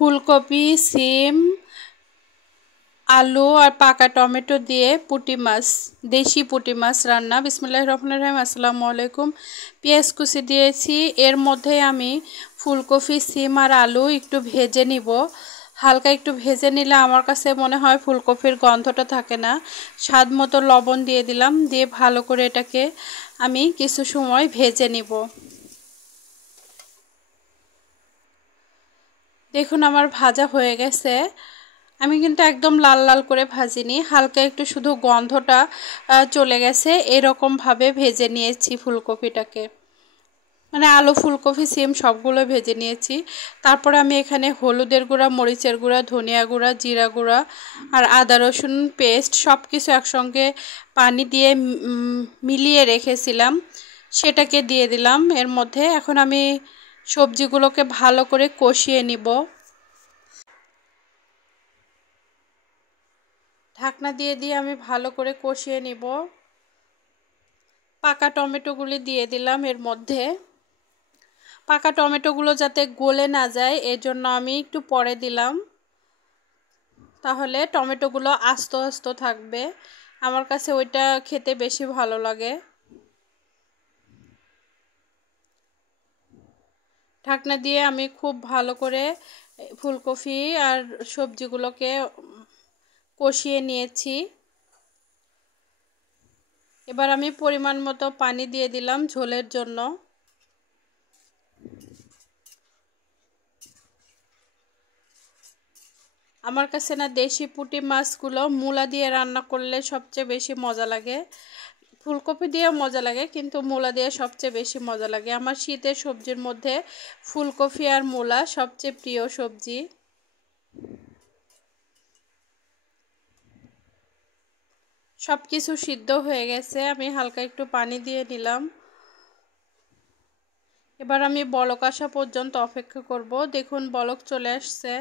ফুলকপি, সিম, আলু আর পাকা টমেটো দিয়ে পুঁটি মাছ, দেশি পুঁটি মাছ রান্না। বিসমিল্লাহির রহমানির রহিম। আসসালামু আলাইকুম। পেঁয়াজ কুচি দিয়েছি, এর মধ্যে আমি ফুলকপি, সিম আর আলু একটু ভেজে নিব। হালকা একটু ভেজে নিলে আমার কাছে মনে হয় ফুলকপির গন্ধটা থাকে না। স্বাদ মতো লবণ দিয়ে দিলাম, দিয়ে ভালো করে এটাকে আমি কিছু সময় ভেজে নিব। দেখুন আমার ভাজা হয়ে গেছে। আমি কিন্তু একদম লাল লাল করে ভাজিনি, হালকা একটু শুধু গন্ধটা চলে গেছে এরকমভাবে ভেজে নিয়েছি ফুলকপিটাকে। মানে আলু, ফুলকপি, সিম সবগুলো ভেজে নিয়েছি। তারপরে আমি এখানে হলুদের গুঁড়া, মরিচের গুঁড়া, ধনিয়া গুঁড়া, জিরা গুঁড়া আর আদা রসুন পেস্ট সব কিছু একসঙ্গে পানি দিয়ে মিলিয়ে রেখেছিলাম, সেটাকে দিয়ে দিলাম এর মধ্যে। এখন আমি সবজিগুলোকে ভালো করে কষিয়ে নিব। ঢাকনা দিয়ে দিয়ে আমি ভালো করে কষিয়ে নিব। পাকা টমেটোগুলি দিয়ে দিলাম এর মধ্যে। পাকা টমেটোগুলো যাতে গলে না যায় এজন্য আমি একটু পরে দিলাম, তাহলে টমেটোগুলো আস্ত আস্ত থাকবে। আমার কাছে ওইটা খেতে বেশি ভালো লাগে। ঢাকনা দিয়ে আমি খুব ভালো করে ফুলকপি আর সবজিগুলোকে কষিয়ে নিয়েছি। এবার আমি পরিমাণ মতো পানি দিয়ে দিলাম ঝোলের জন্য। আমার কাছে না দেশি পুঁটি মাছগুলো মূলা দিয়ে রান্না করলে সবচেয়ে বেশি মজা লাগে। ফুলকপি দিয়েও মজা লাগে, কিন্তু মূলা দিয়ে সবচেয়ে বেশি মজা লাগে। আমার শীতের সবজির মধ্যে ফুলকপি আর মূলা সবচেয়ে প্রিয় সবজি। সব কিছু সিদ্ধ হয়ে গেছে, আমি হালকা একটু পানি দিয়ে নিলাম। এবার আমি বলক আসা পর্যন্ত অপেক্ষা করব। দেখুন বলক চলে আসছে।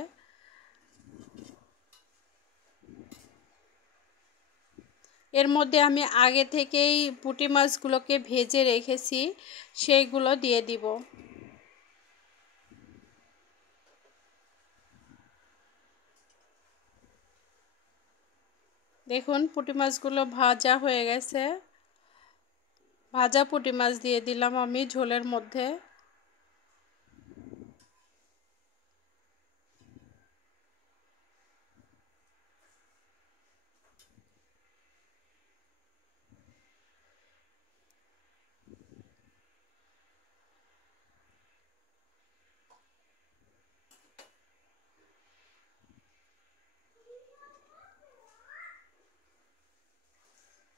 এর মধ্যে আমি আগে থেকেই পুঁটি মাছগুলোকে ভেজে রেখেছি, সেইগুলো দিয়ে দিব। দেখুন পুঁটি মাছগুলো ভাজা হয়ে গেছে। ভাজা পুঁটি মাছ দিয়ে দিলাম আমি ঝোলের মধ্যে।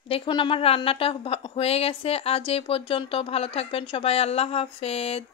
দেখুন আমার রান্নাটা হয়ে গেছে। আজ এই পর্যন্ত। ভালো থাকবেন সবাই। আল্লাহ হাফেজ।